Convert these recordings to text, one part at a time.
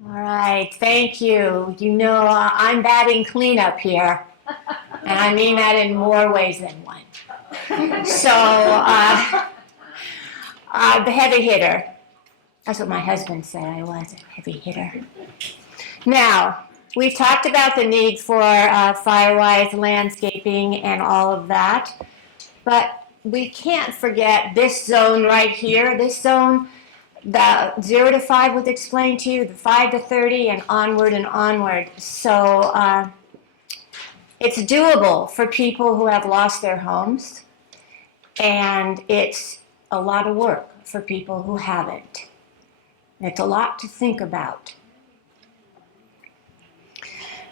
All right, thank you. You know, I'm batting cleanup here, and I mean that in more ways than one. So, the heavy hitter. That's what my husband said I was, a heavy hitter. Now, we've talked about the need for Firewise landscaping and all of that, but we can't forget this zone right here. This zone, the 0 to 5 was explained to you, the 5 to 30, and onward and onward. So it's doable for people who have lost their homes, and it's a lot of work for people who haven't. It's a lot to think about.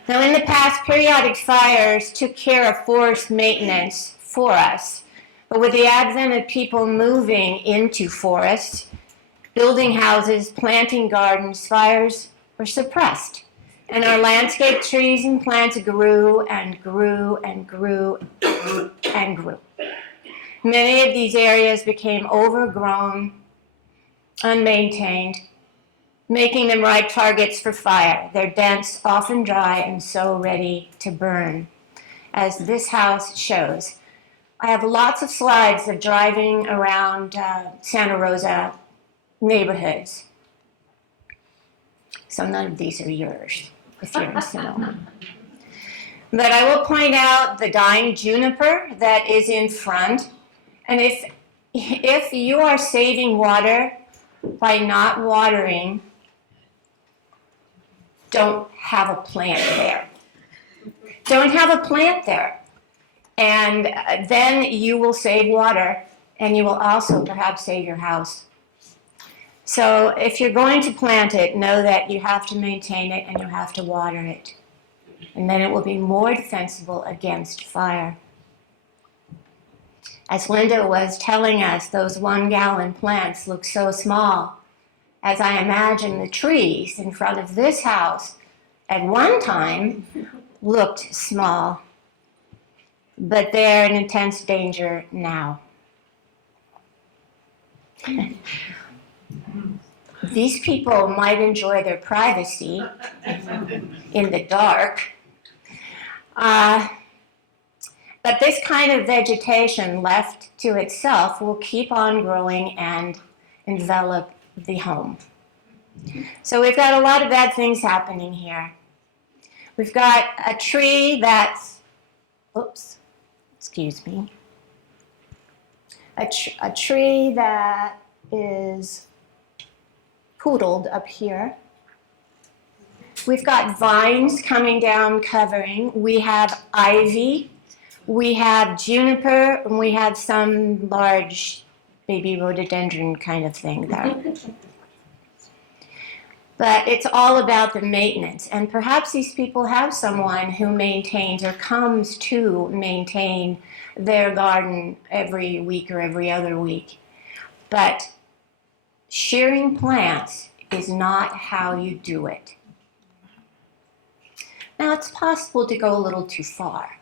Now, in the past, periodic fires took care of forest maintenance for us. But with the advent of people moving into forests, building houses, planting gardens, fires were suppressed. And our landscape trees and plants grew and grew and grew and grew. Many of these areas became overgrown, unmaintained, making them right targets for fire. They're dense, often dry, and so ready to burn, as this house shows. I have lots of slides of driving around Santa Rosa neighborhoods. So none of these are yours if you're in Sonoma. But I will point out the dying juniper that is in front. And if you are saving water by not watering, don't have a plant there. Don't have a plant there. And then you will save water, and you will also perhaps save your house. So if you're going to plant it, know that you have to maintain it and you have to water it. And then it will be more defensible against fire. As Linda was telling us, those 1-gallon plants look so small. As I imagine the trees in front of this house at one time looked small, but they're in intense danger now. These people might enjoy their privacy in the dark, but this kind of vegetation left to itself will keep on growing and envelop the home. So we've got a lot of bad things happening here. We've got a tree that's, a tree that is poodled up here. We've got vines coming down covering. We have ivy. We have juniper, and we have some large baby rhododendron kind of thing there. But it's all about the maintenance. And perhaps these people have someone who maintains or comes to maintain their garden every week or every other week. But shearing plants is not how you do it. Now, it's possible to go a little too far.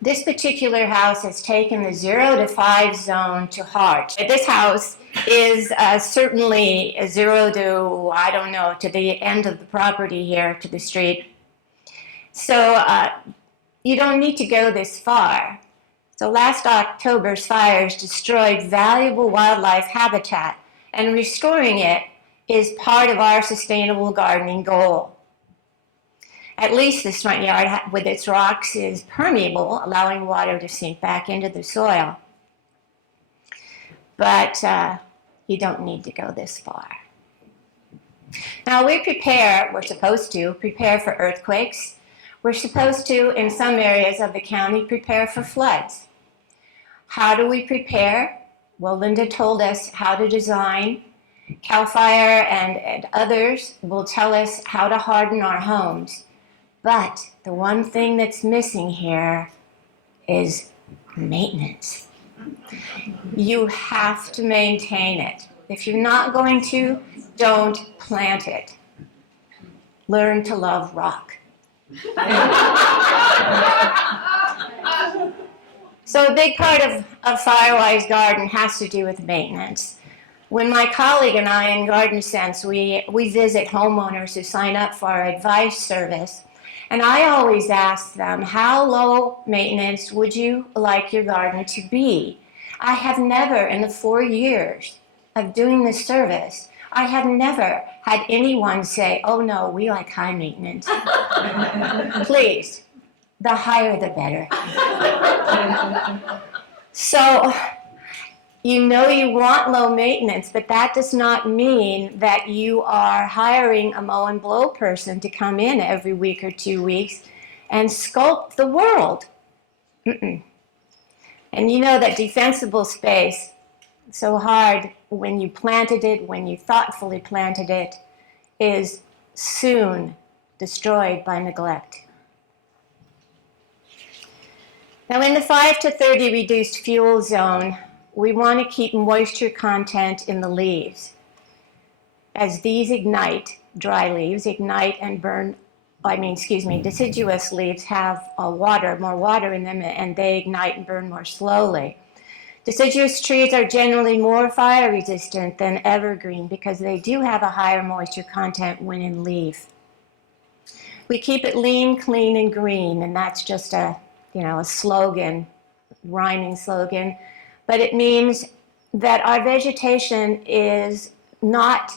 This particular house has taken the 0 to 5 zone to heart. This house is certainly a 0 to, I don't know, to the end of the property here, to the street. So you don't need to go this far. So last October's fires destroyed valuable wildlife habitat, and restoring it is part of our sustainable gardening goal. At least this front yard with its rocks is permeable, allowing water to sink back into the soil. But you don't need to go this far. Now we're supposed to prepare for earthquakes. We're supposed to, in some areas of the county, prepare for floods. How do we prepare? Well, Linda told us how to design. CAL FIRE and others will tell us how to harden our homes. But the one thing that's missing here is maintenance. You have to maintain it. If you're not going to, don't plant it. Learn to love rock. So a big part of Firewise Garden has to do with maintenance. When my colleague and I in Garden Sense, we visit homeowners who sign up for our advice service, and I always ask them, how low maintenance would you like your garden to be? I have never, in the 4 years of doing this service, I have never had anyone say, oh no, we like high maintenance. Please, the higher the better. So, you know you want low maintenance, but that does not mean that you are hiring a mow and blow person to come in every week or 2 weeks and sculpt the world. Mm-mm. And you know that defensible space, so hard when you planted it, when you thoughtfully planted it, is soon destroyed by neglect. Now in the 5 to 30 reduced fuel zone, we want to keep moisture content in the leaves. As these ignite, dry leaves ignite and burn, deciduous leaves have more water in them, and they ignite and burn more slowly. Deciduous trees are generally more fire resistant than evergreen because they do have a higher moisture content when in leaf. We keep it lean, clean, and green, and that's just a slogan, rhyming slogan. But it means that our vegetation is not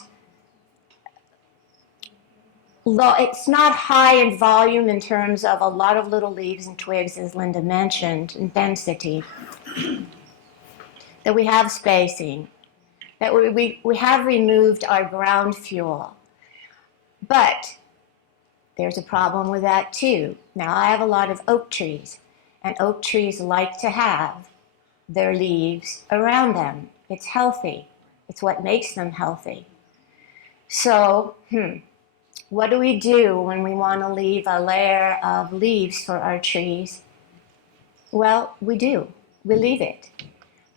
low, it's not high in volume in terms of a lot of little leaves and twigs, as Linda mentioned, in density. That we have spacing, that we have removed our ground fuel. But there's a problem with that too. Now I have a lot of oak trees, and oak trees like to have their leaves around them. It's healthy. It's what makes them healthy. So, what do we do when we want to leave a layer of leaves for our trees? Well, we do. We leave it.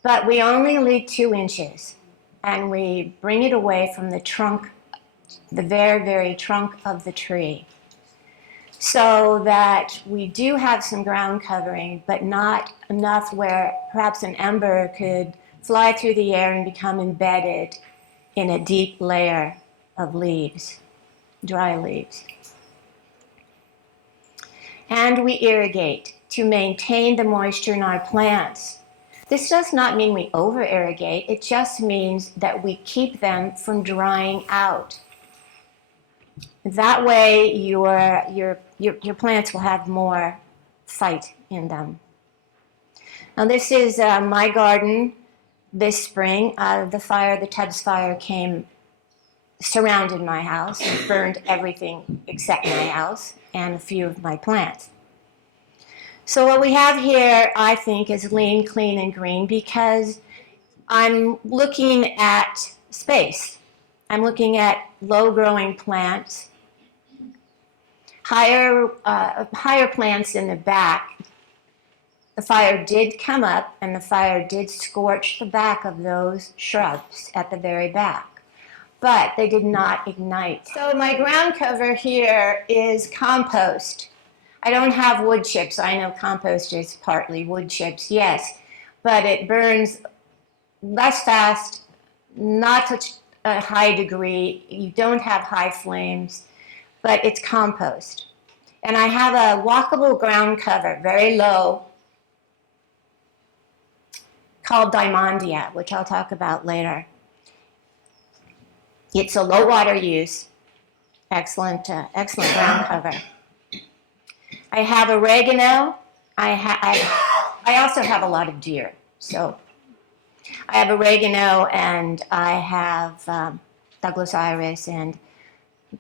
But we only leave 2 inches, and we bring it away from the trunk, the very, very trunk of the tree, so that we do have some ground covering, but not enough where perhaps an ember could fly through the air and become embedded in a deep layer of leaves, dry leaves. And we irrigate to maintain the moisture in our plants. This does not mean we over-irrigate, it just means that we keep them from drying out. That way your plants will have more fight in them. Now this is my garden this spring. The Tubbs fire surrounded my house and burned everything except my house and a few of my plants. So what we have here, I think, is lean, clean, and green because I'm looking at space. I'm looking at low-growing plants, higher plants in the back. The fire did come up, and the fire did scorch the back of those shrubs at the very back, but they did not ignite. So my ground cover here is compost. I don't have wood chips. I know compost is partly wood chips, yes, but it burns less fast, not such a high degree. You don't have high flames, but it's compost. And I have a walkable ground cover, very low, called Diamondia, which I'll talk about later. It's a low water use, excellent ground cover. I have oregano. I also have a lot of deer, so I have oregano and I have Douglas iris, and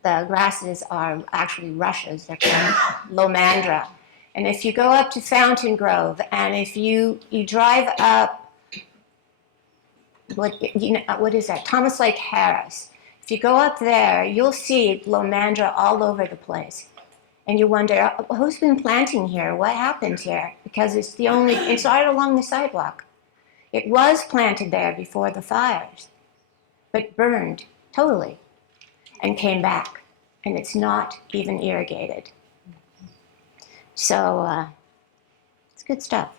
the grasses are actually rushes. They're called lomandra. And if you go up to Fountain Grove, and if you drive up, what is that? Thomas Lake Harris. If you go up there, you'll see lomandra all over the place. And you wonder, who's been planting here? What happened here? Because it's right along the sidewalk. It was planted there before the fires, but burned totally and came back. And it's not even irrigated. So it's good stuff.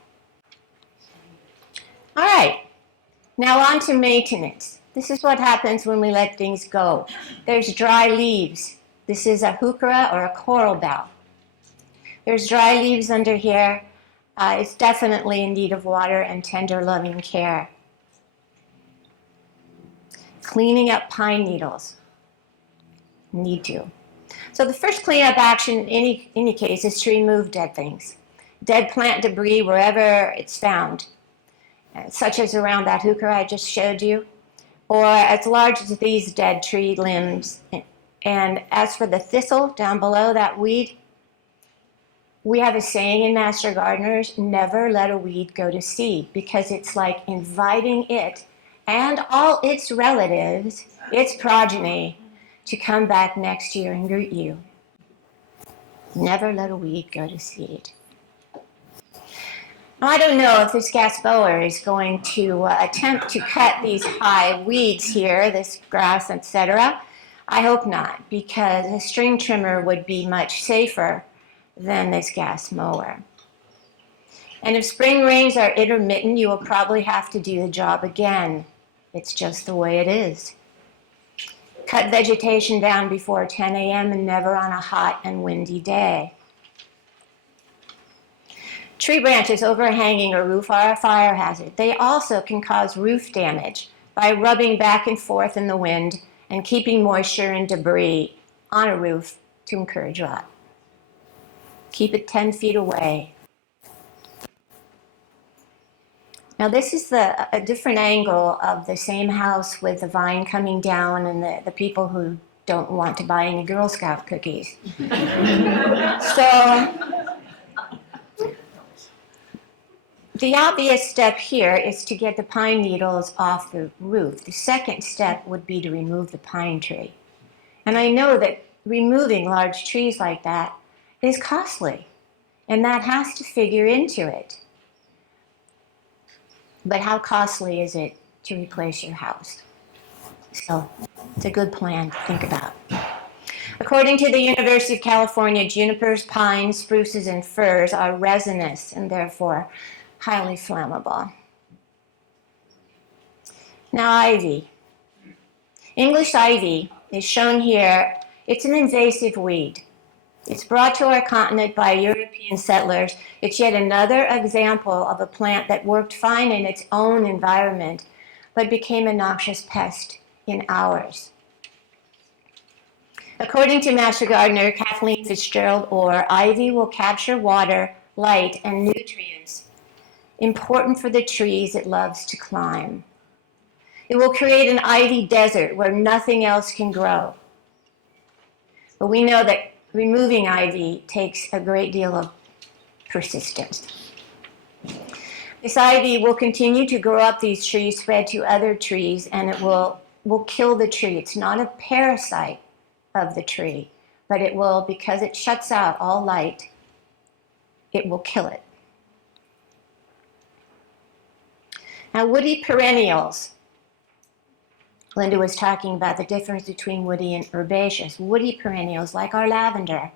All right, now on to maintenance. This is what happens when we let things go. There's dry leaves. This is a heuchera or a coral bell. There's dry leaves under here. It's definitely in need of water and tender, loving care. Cleaning up pine needles. Need to. So the first cleanup action in any case is to remove dead things. Dead plant debris wherever it's found, such as around that heuchera I just showed you, or as large as these dead tree limbs. And as for the thistle down below, that weed, we have a saying in Master Gardeners, never let a weed go to seed, because it's like inviting it and all its relatives, its progeny, to come back next year and greet you. Never let a weed go to seed. Now, I don't know if this gas blower is going to attempt to cut these high weeds here, this grass, etc. I hope not, because a string trimmer would be much safer than this gas mower. And if spring rains are intermittent, you will probably have to do the job again. It's just the way it is. Cut vegetation down before 10 a.m. and never on a hot and windy day. Tree branches overhanging a roof are a fire hazard. They also can cause roof damage by rubbing back and forth in the wind and keeping moisture and debris on a roof to encourage rot. Keep it 10 feet away. Now this is a different angle of the same house with the vine coming down and the people who don't want to buy any Girl Scout cookies. So the obvious step here is to get the pine needles off the roof. The second step would be to remove the pine tree. And I know that removing large trees like that is costly, and that has to figure into it. But how costly is it to replace your house? So it's a good plan to think about. According to the University of California, junipers, pines, spruces, and firs are resinous and therefore highly flammable. Now, ivy. English ivy is shown here. It's an invasive weed. It's brought to our continent by European settlers. It's yet another example of a plant that worked fine in its own environment, but became a noxious pest in ours. According to Master Gardener Kathleen Fitzgerald Orr, ivy will capture water, light, and nutrients important for the trees it loves to climb. It will create an ivy desert where nothing else can grow. But we know that removing ivy takes a great deal of persistence. This ivy will continue to grow up these trees, spread to other trees, and it will kill the tree. It's not a parasite of the tree, but it will, because it shuts out all light, it will kill it. Now, woody perennials. Linda was talking about the difference between woody and herbaceous. Woody perennials, like our lavender,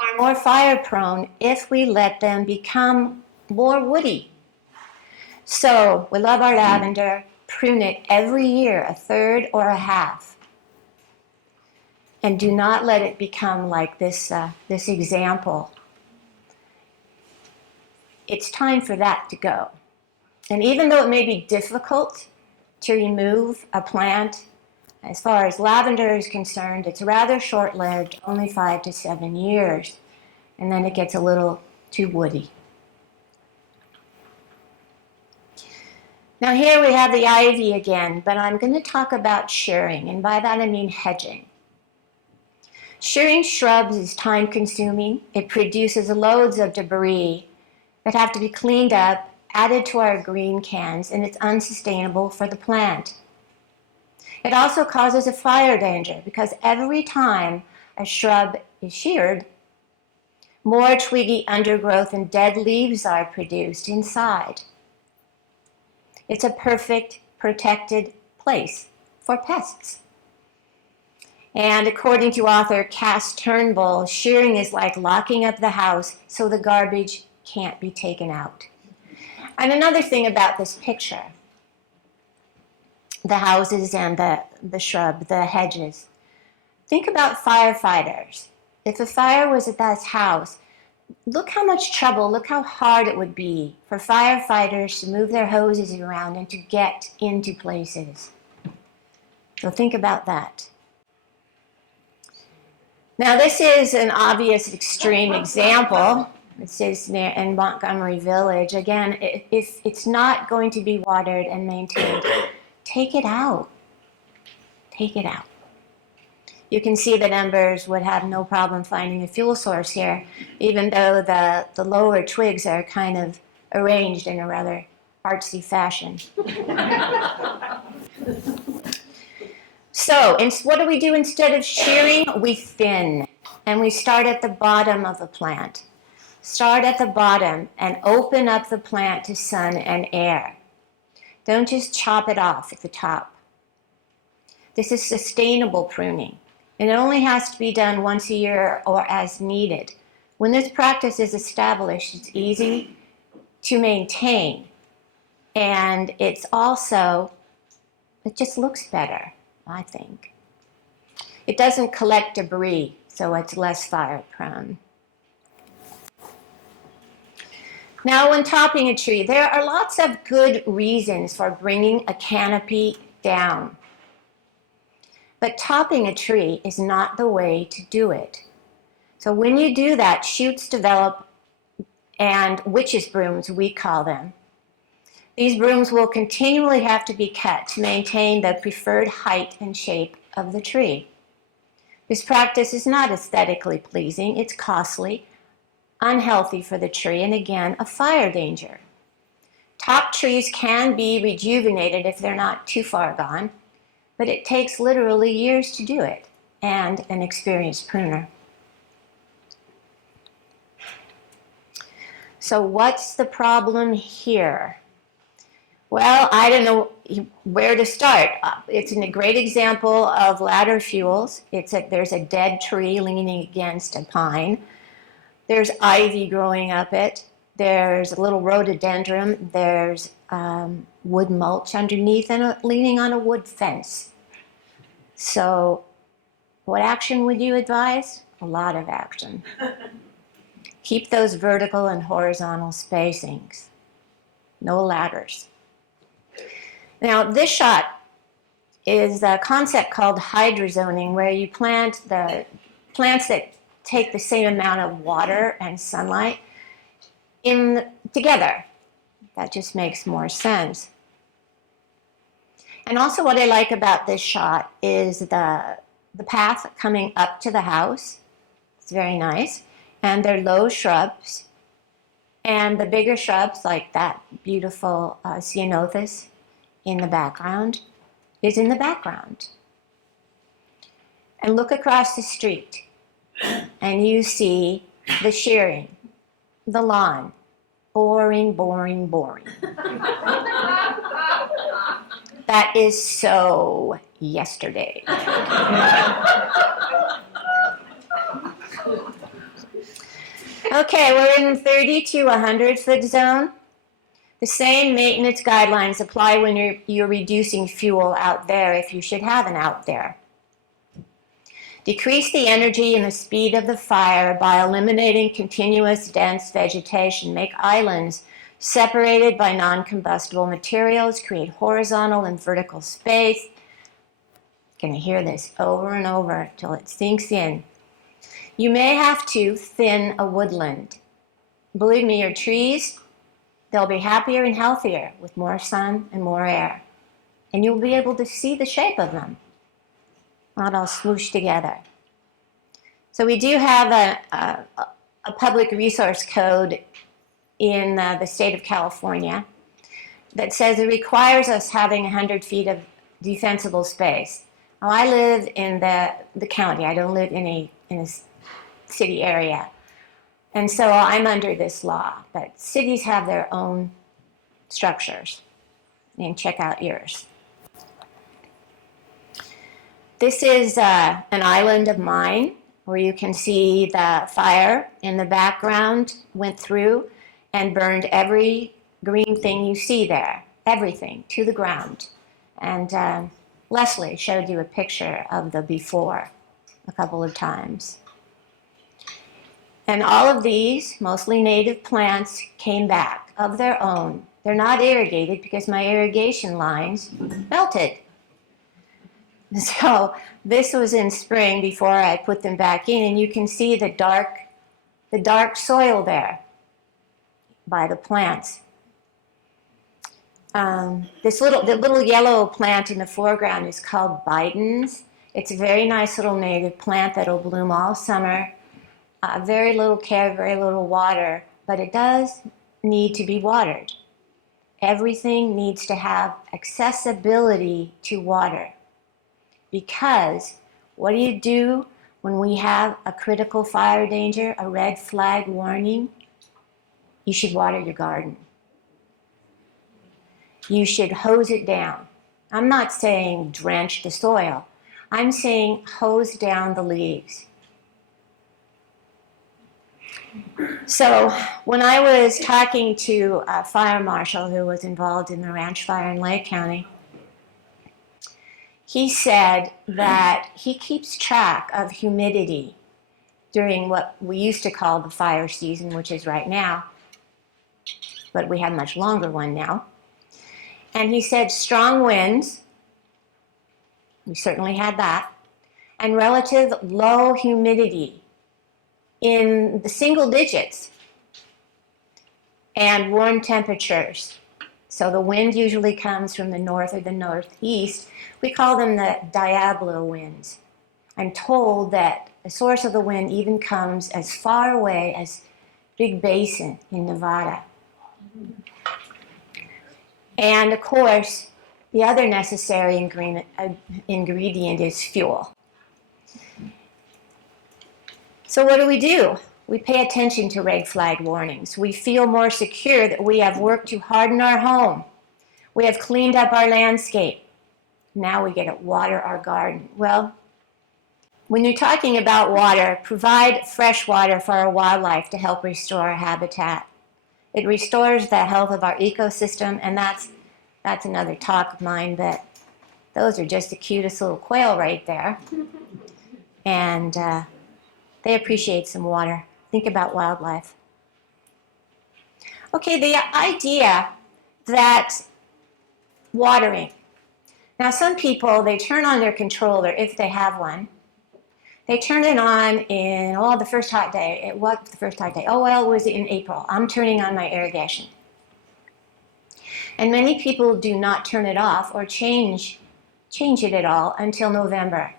are more fire-prone if we let them become more woody. So we love our lavender, prune it every year, a third or a half. And do not let it become like this example. It's time for that to go. And even though it may be difficult to remove a plant, as far as lavender is concerned, it's rather short-lived, only 5 to 7 years. And then it gets a little too woody. Now here we have the ivy again, but I'm going to talk about shearing, and by that I mean hedging. Shearing shrubs is time-consuming. It produces loads of debris that have to be cleaned up, added to our green cans, and it's unsustainable for the plant. It also causes a fire danger because every time a shrub is sheared, more twiggy undergrowth and dead leaves are produced inside. It's a perfect protected place for pests. And according to author Cass Turnbull, shearing is like locking up the house so the garbage can't be taken out. And another thing about this picture, the houses and the shrub, the hedges. Think about firefighters. If a fire was at that house, look how much trouble, look how hard it would be for firefighters to move their hoses around and to get into places. So think about that. Now this is an obvious extreme example. This is in Montgomery Village. Again, if it's not going to be watered and maintained, take it out. Take it out. You can see the numbers would have no problem finding a fuel source here, even though the lower twigs are kind of arranged in a rather artsy fashion. So, what do we do instead of shearing? We thin, and we start at the bottom of the plant. Start at the bottom and open up the plant to sun and air. Don't just chop it off at the top. This is sustainable pruning. It only has to be done once a year or as needed. When this practice is established, it's easy to maintain. And it's also, it just looks better, I think. It doesn't collect debris, so it's less fire prone. Now, when topping a tree, there are lots of good reasons for bringing a canopy down. But topping a tree is not the way to do it. So when you do that, shoots develop, and witches' brooms, we call them. These brooms will continually have to be cut to maintain the preferred height and shape of the tree. This practice is not aesthetically pleasing, it's costly, unhealthy for the tree, and again, a fire danger. Top trees can be rejuvenated if they're not too far gone, but it takes literally years to do it, and an experienced pruner. So what's the problem here? Well, I don't know where to start. It's a great example of ladder fuels. There's a dead tree leaning against a pine. There's ivy growing up it. There's a little rhododendron. There's wood mulch underneath and leaning on a wood fence. So what action would you advise? A lot of action. Keep those vertical and horizontal spacings. No ladders. Now, this shot is a concept called hydrozoning, where you plant the plants that take the same amount of water and sunlight together. That just makes more sense. And also what I like about this shot is the path coming up to the house. It's very nice. And they're low shrubs. And the bigger shrubs, like that beautiful ceanothus in the background, is in the background. And look across the street, and you see the shearing, the lawn. Boring, boring, boring. That is so yesterday. Okay, we're in the 30 to 100 foot zone. The same maintenance guidelines apply when you're reducing fuel out there, if you should have an out there. Decrease the energy and the speed of the fire by eliminating continuous dense vegetation. Make islands separated by non-combustible materials. Create horizontal and vertical space. You're going to hear this over and over till it sinks in. You may have to thin a woodland. Believe me, your trees, they'll be happier and healthier with more sun and more air. And you'll be able to see the shape of them, not all smooshed together. So we do have a public resource code in the state of California that says it requires us having 100 feet of defensible space. Now, I live in the county. I don't live in a city area. And so I'm under this law, but cities have their own structures. And check out yours. This is an island of mine where you can see the fire in the background went through and burned every green thing you see there, everything to the ground. And Leslie showed you a picture of the before a couple of times. And all of these, mostly native plants, came back of their own. They're not irrigated because my irrigation lines melted. So this was in spring before I put them back in, and you can see the dark soil there by the plants. The little yellow plant in the foreground is called Bidens. It's a very nice little native plant that'll bloom all summer. Very little care, very little water, but it does need to be watered. Everything needs to have accessibility to water. Because what do you do when we have a critical fire danger, a red flag warning? You should water your garden. You should hose it down. I'm not saying drench the soil. I'm saying hose down the leaves. So when I was talking to a fire marshal who was involved in the ranch fire in Lake County, he said that he keeps track of humidity during what we used to call the fire season, which is right now, but we have a much longer one now. And he said strong winds, we certainly had that, and relative low humidity in the single digits, and warm temperatures. So the wind usually comes from the north or the northeast. We call them the Diablo winds. I'm told that the source of the wind even comes as far away as Big Basin in Nevada. And of course, the other necessary ingredient is fuel. So what do? We pay attention to red flag warnings. We feel more secure that we have worked to harden our home. We have cleaned up our landscape. Now we get to water our garden. Well, when you're talking about water, provide fresh water for our wildlife to help restore our habitat. It restores the health of our ecosystem, and that's another talk of mine, but those are just the cutest little quail right there. And they appreciate some water. Think about wildlife. Okay, the idea that watering. Now some people, they turn on their controller, if they have one. They turn it on in, the first hot day. What's the first hot day? Oh, well, it was in April. I'm turning on my irrigation. And many people do not turn it off or change it at all until November.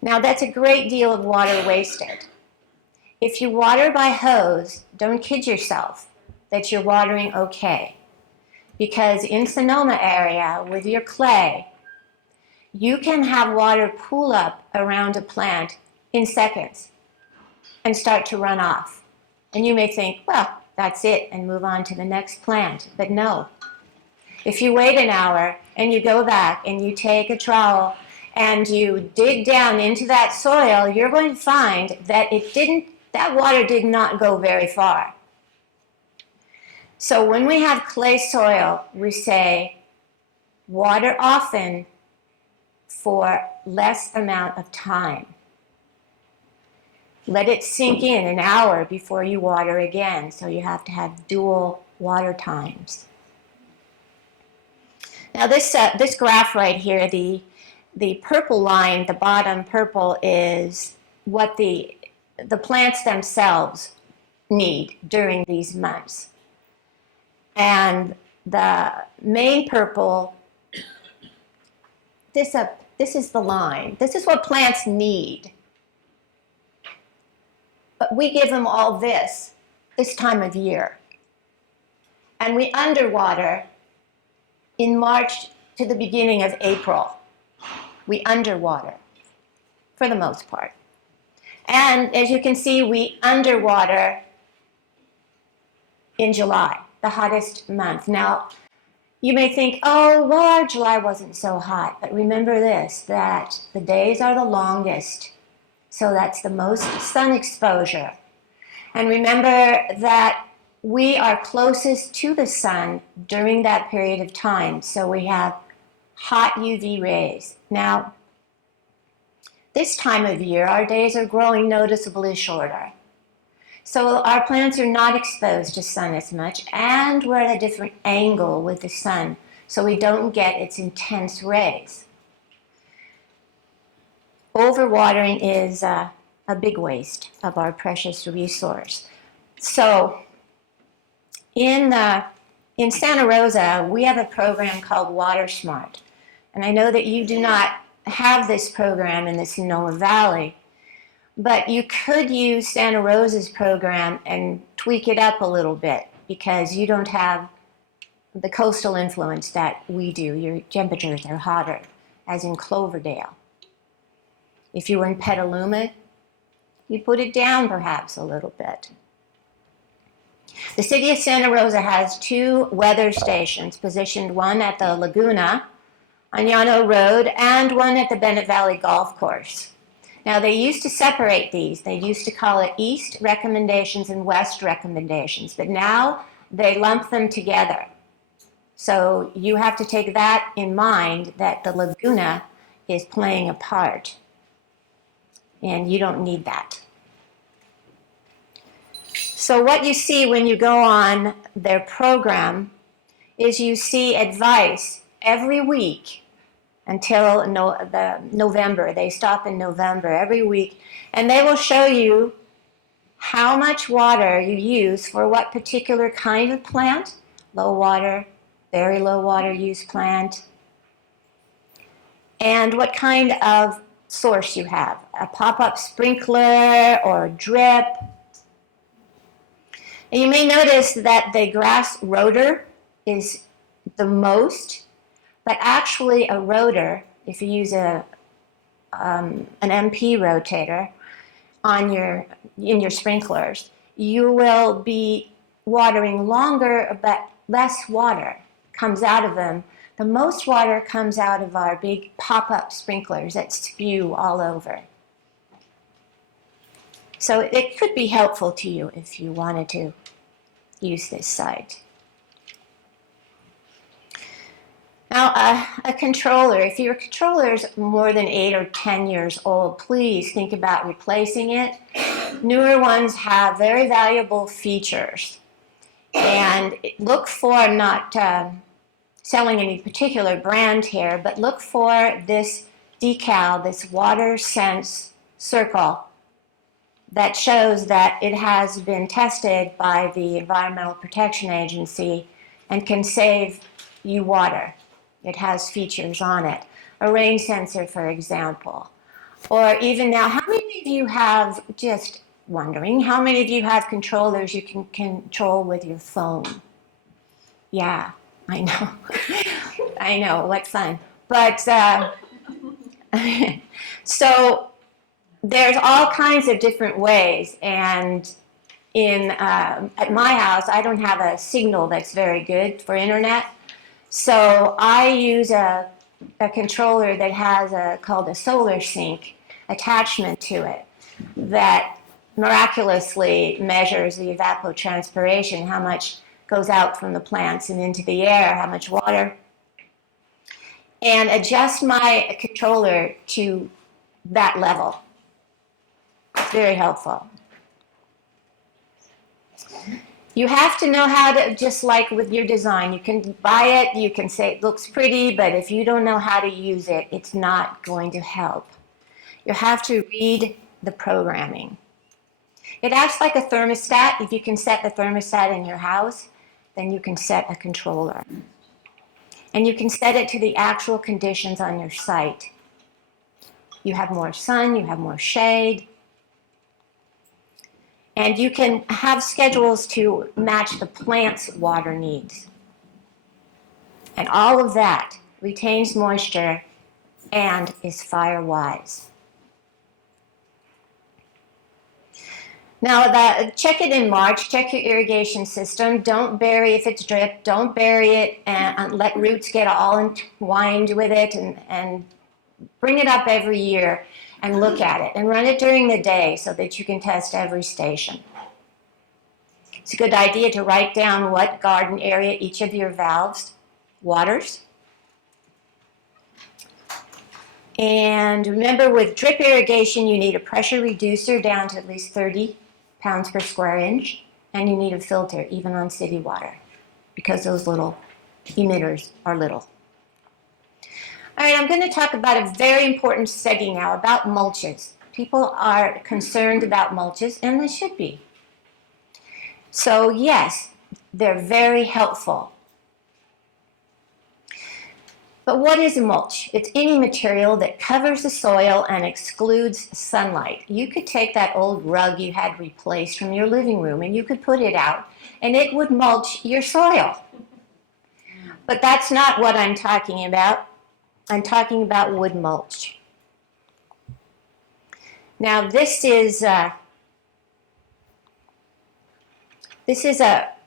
Now that's a great deal of water wasted. If you water by hose, don't kid yourself that you're watering okay. Because in Sonoma area, with your clay, you can have water pool up around a plant in seconds and start to run off. And you may think, well, that's it, and move on to the next plant. But no. If you wait an hour and you go back and you take a trowel and you dig down into that soil, you're going to find that that water did not go very far. So when we have clay soil, we say water often for less amount of time. Let it sink in an hour before you water again, so you have to have dual water times. Now this graph right here, the purple line, the bottom purple, is what the plants themselves need during these months. And the main purple, this is the line. This is what plants need. But we give them all this time of year. And we underwater in March to the beginning of April. We underwater for the most part. And as you can see, we underwater in July, the hottest month. Now, you may think, oh, well, July wasn't so hot. But remember this, that the days are the longest. So that's the most sun exposure. And remember that we are closest to the sun during that period of time. So we have hot UV rays. Now, this time of year, our days are growing noticeably shorter. So our plants are not exposed to sun as much, and we're at a different angle with the sun, so we don't get its intense rays. Overwatering is a big waste of our precious resource. So in Santa Rosa, we have a program called Water Smart. And I know that you do not have this program in the Sonoma Valley, but you could use Santa Rosa's program and tweak it up a little bit because you don't have the coastal influence that we do. Your temperatures are hotter, as in Cloverdale. If you were in Petaluma, you put it down perhaps a little bit. The city of Santa Rosa has 2 weather stations positioned, one at the Laguna on Llano Road and one at the Bennett Valley Golf Course. Now, they used to separate these. They used to call it East recommendations and West recommendations, but now they lump them together. So you have to take that in mind, that the Laguna is playing a part, and you don't need that. So what you see when you go on their program is you see advice every week until November. They stop in November every week, and they will show you how much water you use for what particular kind of plant, low water, very low water use plant, and what kind of source you have, a pop-up sprinkler or drip. And you may notice that the grass rotor is the most, but actually a rotor, if you use an MP rotator in your sprinklers, you will be watering longer, but less water comes out of them. The most water comes out of our big pop-up sprinklers that spew all over. So it could be helpful to you if you wanted to use this site. Now, a controller, if your controller is more than 8 or 10 years old, please think about replacing it. Newer ones have very valuable features. And look for, I'm not selling any particular brand here, but look for this decal, this water sense circle that shows that it has been tested by the Environmental Protection Agency and can save you water. It has features on it. A rain sensor, for example. Or even now, how many of you have, just wondering, how many of you have controllers you can control with your phone? Yeah, I know. I know, what fun. But, so there's all kinds of different ways. And at my house, I don't have a signal that's very good for internet. So I use a controller that has called a solar sync attachment to it that miraculously measures the evapotranspiration, how much goes out from the plants and into the air, how much water, and adjust my controller to that level. It's very helpful. You have to know how to, just like with your design, you can buy it, you can say it looks pretty, but if you don't know how to use it, it's not going to help. You have to read the programming. It acts like a thermostat. If you can set the thermostat in your house, then you can set a controller. And you can set it to the actual conditions on your site. You have more sun, you have more shade. And you can have schedules to match the plant's water needs. And all of that retains moisture and is Firewise. Now, check it in March. Check your irrigation system. Don't bury, if it's drip, don't bury it and let roots get all entwined with it, and bring it up every year and look at it. And run it during the day so that you can test every station. It's a good idea to write down what garden area each of your valves waters. And remember, with drip irrigation, you need a pressure reducer down to at least 30 pounds per square inch, and you need a filter, even on city water, because those little emitters are little. All right, I'm going to talk about a very important study now about mulches. People are concerned about mulches, and they should be. So yes, they're very helpful. But what is a mulch? It's any material that covers the soil and excludes sunlight. You could take that old rug you had replaced from your living room and you could put it out and it would mulch your soil. But that's not what I'm talking about. I'm talking about wood mulch. Now this is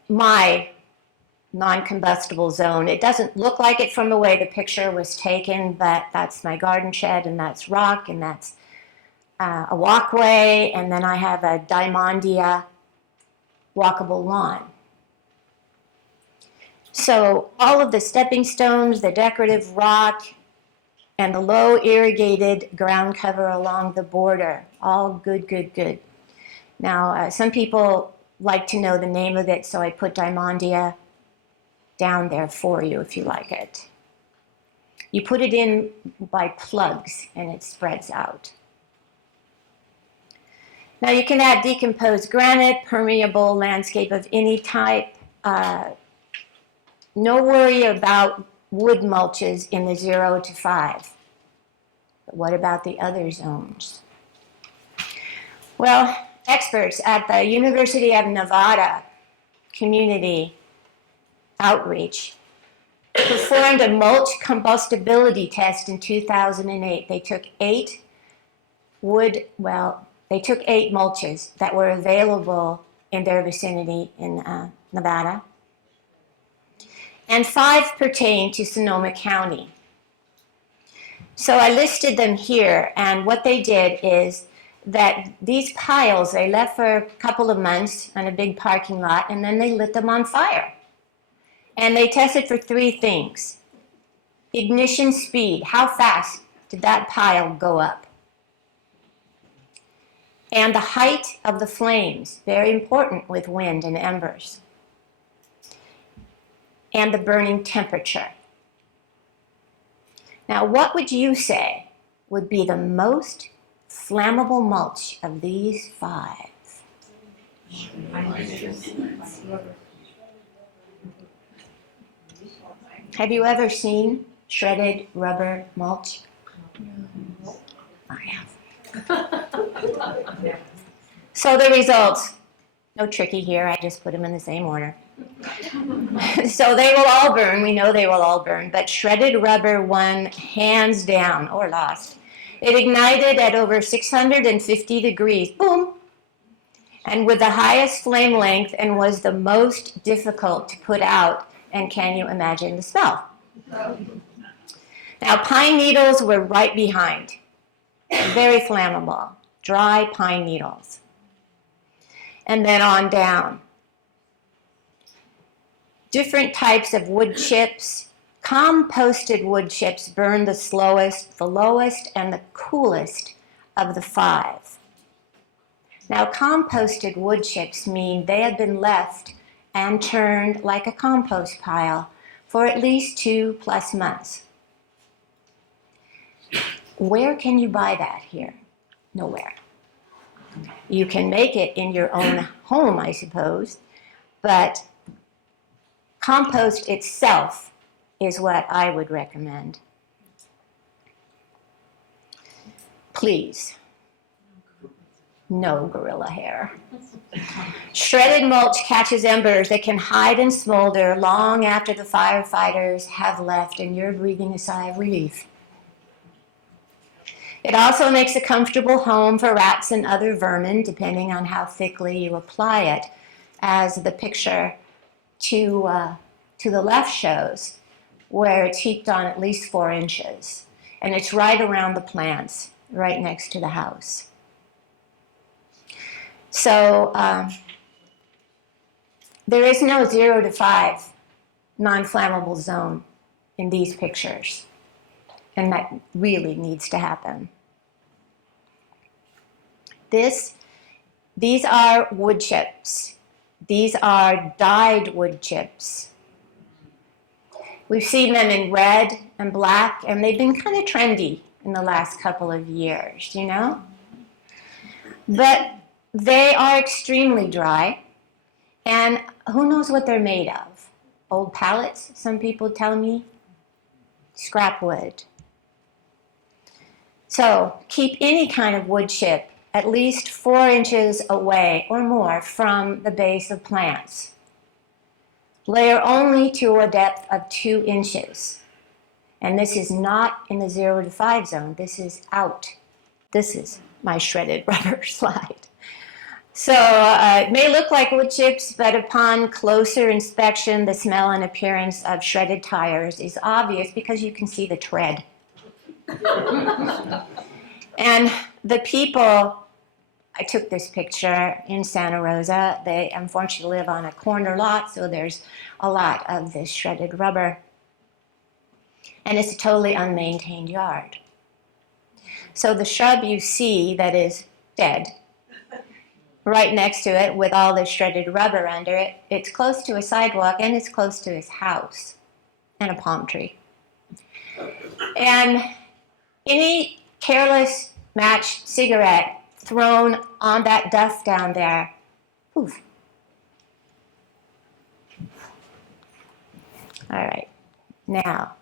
my non-combustible zone. It doesn't look like it from the way the picture was taken, but that's my garden shed, and that's rock, and that's a walkway, and then I have a Diamondia walkable lawn. So all of the stepping stones, the decorative rock, and the low irrigated ground cover along the border, all good, good, good. Now, some people like to know the name of it, so I put Diamondia down there for you if you like it. You put it in by plugs and it spreads out. Now you can add decomposed granite, permeable landscape of any type. No worry about wood mulches in the 0 to 5. But what about the other zones? Well, experts at the University of Nevada Community Outreach performed a mulch combustibility test in 2008. They took 8 mulches that were available in their vicinity in Nevada, and 5 pertained to Sonoma County. So I listed them here, and what they did is that these piles they left for a couple of months in a big parking lot, and then they lit them on fire. And they tested for 3 things. Ignition speed, how fast did that pile go up? And the height of the flames, very important with wind and embers. And the burning temperature. Now, what would you say would be the most flammable mulch of these 5? Have you ever seen shredded rubber mulch? I have. So the results, no tricky here, I just put them in the same order. So they will all burn, we know they will all burn, but shredded rubber won hands down, or lost. It ignited at over 650 degrees, boom, and with the highest flame length, and was the most difficult to put out. And can you imagine the smell? Now, pine needles were right behind. Very flammable. Dry pine needles. And then on down. Different types of wood chips. Composted wood chips burn the slowest, the lowest, and the coolest of the 5. Now, composted wood chips mean they have been left and turned like a compost pile for at least 2+ months. Where can you buy that here? Nowhere. You can make it in your own home, I suppose, but compost itself is what I would recommend. Please, no gorilla hair. Shredded mulch catches embers that can hide and smolder long after the firefighters have left, and you're breathing a sigh of relief. It also makes a comfortable home for rats and other vermin, depending on how thickly you apply it, as the picture to the left shows, where it's heaped on at least 4 inches. And it's right around the plants, right next to the house. So There is no 0 to 5 non-flammable zone in these pictures, and that really needs to happen. These are wood chips. These are dyed wood chips. We've seen them in red and black, and they've been kind of trendy in the last couple of years, you know? But they are extremely dry, and who knows what they're made of? Old pallets, some people tell me. Scrap wood. So keep any kind of wood chip at least 4 inches away or more from the base of plants. Layer only to a depth of 2 inches. And this is not in the 0 to 5 zone. This is out. This is my shredded rubber slide. So it may look like wood chips, but upon closer inspection, the smell and appearance of shredded tires is obvious because you can see the tread. And the people, I took this picture in Santa Rosa. They unfortunately live on a corner lot, so there's a lot of this shredded rubber. And it's a totally unmaintained yard. So the shrub you see that is dead, right next to it with all the shredded rubber under it, it's close to a sidewalk and it's close to his house and a palm tree. And any careless match cigarette thrown on that dust down there, poof. All right, now,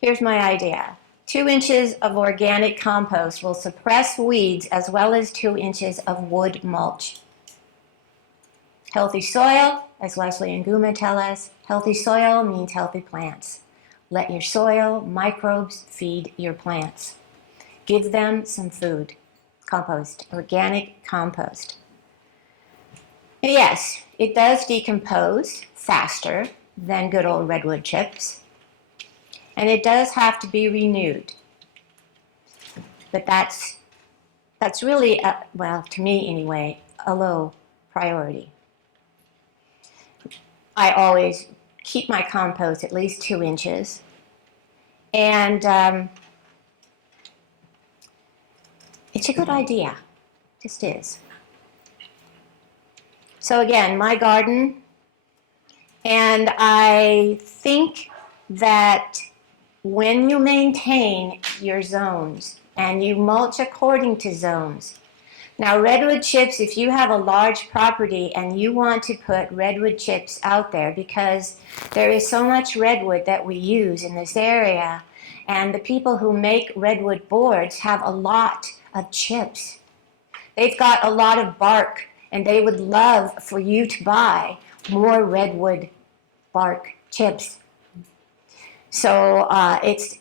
here's my idea. 2 inches of organic compost will suppress weeds as well as 2 inches of wood mulch. Healthy soil, as Leslie and Guma tell us, healthy soil means healthy plants. Let your soil microbes feed your plants. Give them some food. Compost, organic compost. And yes, it does decompose faster than good old redwood chips. And it does have to be renewed. But that's really, well, to me anyway, a low priority. I always keep my compost at least 2 inches. And it's a good idea. It just is. So again, my garden, and I think that when you maintain your zones and you mulch according to zones. Now, redwood chips, if you have a large property and you want to put redwood chips out there, because there is so much redwood that we use in this area, and the people who make redwood boards have a lot of chips. They've got a lot of bark, and they would love for you to buy more redwood bark chips. So it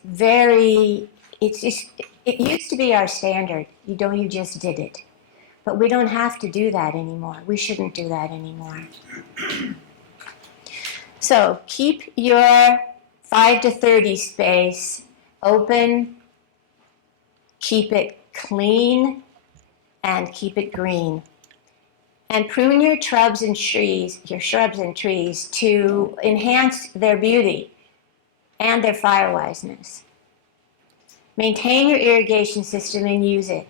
used to be our standard. You just did it. But we don't have to do that anymore. We shouldn't do that anymore. So keep your 5 to 30 space open, keep it clean, and keep it green. And prune your shrubs and trees to enhance their beauty and their firewiseness. Maintain your irrigation system and use it.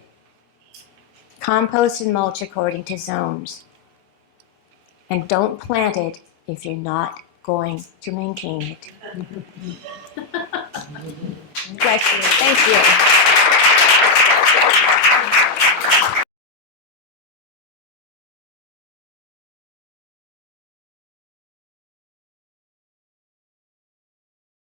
Compost and mulch according to zones. And don't plant it if you're not going to maintain it. Questions? Thank you.